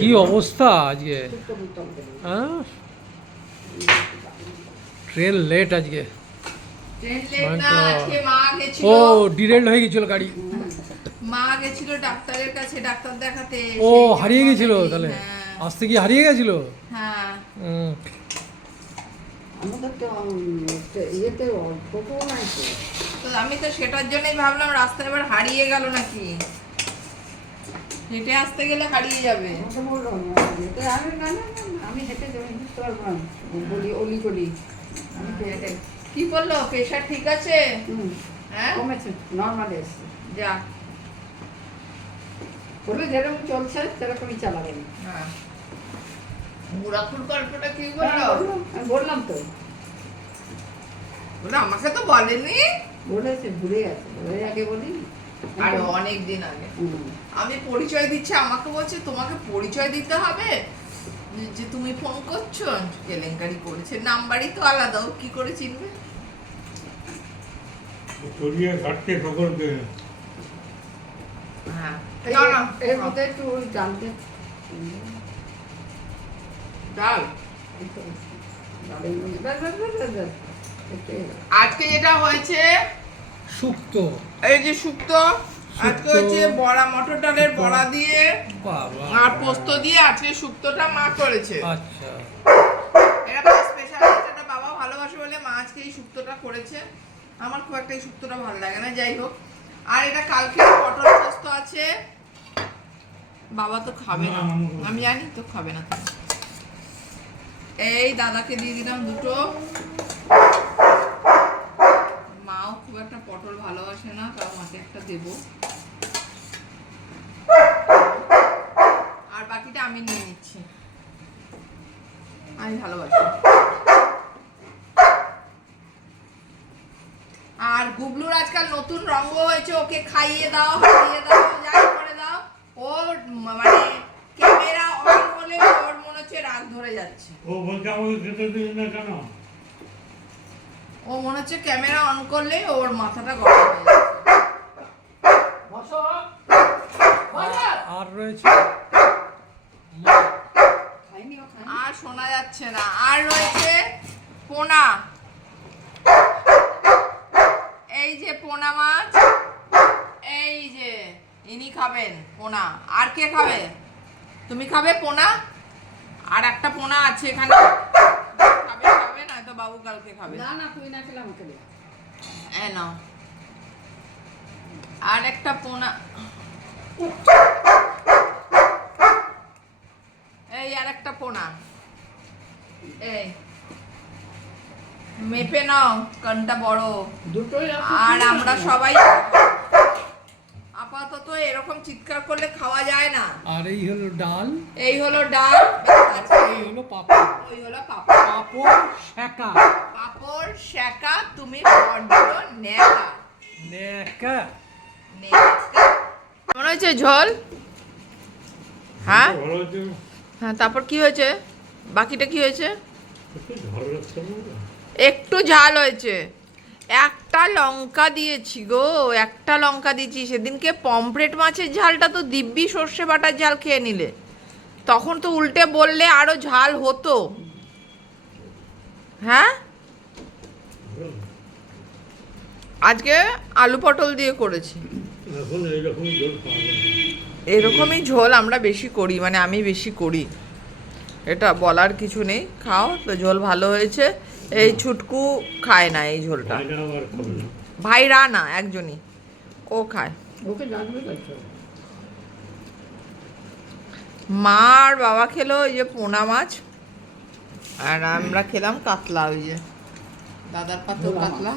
কি অবস্থা আজকে। হ্যাঁ? ট্রেন লেট আজকে। ট্রেন লেট My না God. আজকে মা গেছিল। ও ডিরেল হয়ে গেছিল গাড়ি। মা গেছিল ডাক্তারের কাছে ডাক্তার দেখাতে ও হারিয়ে গেছিল তাহলে? হ্যাঁ, আসতে কি হারিয়ে গেছিল? হ্যাঁ। আমি তো সেটার জন্যই ভাবলাম রাস্তায় এবার হারিয়ে গেল নাকি? হেঁটে আসতে গেলে হারিয়ে যাবে। আমি হেঁটে বুঝতে পারব না। অলি কি বলল? প্রেশার ঠিক আছে? হ্যাঁ? কমেছে নর্মাল এসছে। যা। বলে যেরকম চলছে সেরকমই চালাবেন হ্যাঁ। বুড়াখুর গল্পটা কি হ্যাঁ, বলল? বললাম, আমি বললাম তো। বলে আমাকে তো বলেনি? বলেছে গেছে। বলে আগে বলি আরও অনেক দিন আগে। আমি পরিচয় দিচ্ছি আমাকে বলছে তোমাকে পরিচয় দিতে হবে? যে- তুমি ফোন করছ? কেলেঙ্কারি করেছে। নাম্বারই তো আলাদা ও কি করে চিনবে? চড়িয়ে ঘাটতে সকলকে হ্যাঁ। না, না, এর মধ্যে একটু জানতে। ডাল। আজকে যেটা হয়েছে শুক্ত। এই যে শুক্তো আজকে হচ্ছে বড়া মটর ডালের বড়া দিয়ে আর পোস্ত দিয়ে আজকে শুক্তোটা মা করেছে। আচ্ছা। এটা স্পেশাল এটা বাবা ভালোবাসে বলে মা আজকে এই শুক্তোটা করেছে। আমার খুব একটা এই শুক্তোটা ভালো লাগে না যাই হোক। আর এটা কালকে পটল পোস্ত আছে। বাবা তো খাবে না। আমি জানি তো খাবে না। এই দাদাকে দিয়ে দিলাম দুটো। পটল ভালোবাসে না, তাও মাকে একটা দেব। আর বাকিটা আমি নিয়ে নিচ্ছি। আমি ভালোবাসি। আর গুবলুর আজকাল নতুন রঙ্গ হয়েছে, ওকে খাইয়ে দাও, হারিয়ে দাও, যাই করে দাও। ও মানে ক্যামেরা অন হলে ওর মনে হচ্ছে রাগ ধরে যাচ্ছে। ও বলছে, আমাকে খেতে দিন না কেন? ও মনে হচ্ছে ক্যামেরা অন করলে ওর মাথাটা গরম হয়ে যাচ্ছে আর রয়েছে। আর শোনা যাচ্ছে না। আর রয়েছে পোনা। এই যে পোনা মাছ এই যে ইনি খাবেন পোনা। আর কে খাবে? তুমি খাবে পোনা? আর একটা পোনা আছে এখানে। তো বাবু কালকে খাবে। না না তুই না খেলে আমাকে দে এই নাও। আর একটা পোনা। এই আর একটা পোনা। এই। মেপে নাও কানটা বড়। দুটোই আর আমরা সবাই আপাতত এরকম চিৎকার করলে খাওয়া যায় না। আর এই হলো ডাল। এই হলো ডাল আচ্ছা, এই হলো পাপড়। ওই হলো পাপড়। পাপড় শেকা পাপড় শেকা তুমি বড্ড নেকা নেকা কেমন হয়েছে ঝোল? হ্যাঁ? হ্যাঁ তারপর কি হয়েছে? বাকিটা কি হয়েছে? একটু ঝাল একটু ঝাল হয়েছে। একটা লঙ্কা দিয়েছি গো একটা লঙ্কা দিয়েছি। সেদিনকে পমফ্রেট মাছের ঝালটা তো দিব্যি সর্ষে বাটার ঝাল খেয়ে নিলে। তখন তো উল্টে বললে আরও ঝাল হতো। হ্যাঁ? আজকে আলু পটল দিয়ে করেছি। এরকমই ঝোল আমরা বেশি করি মানে আমি বেশি করি। এটা বলার কিছু নেই খাও তো ঝোল ভালো হয়েছে। এই ছুটকু খায় না এই ঝোলটা। ভাইরা না একজনই। ও খায়। ওকে মা আর বাবা খেলো ওই যে পোনা মাছ। আর আমরা খেলাম কাতলা ওই যে। দাদার পাতেও কাতলা।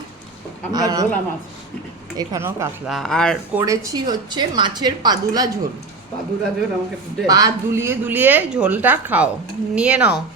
এখানেও কাতলা। আর করেছি হচ্ছে মাছের পাদুলা ঝোল। পাদুলা ঝোল আমাকে পা দুলিয়ে দুলিয়ে ঝোলটা খাও। নিয়ে নাও।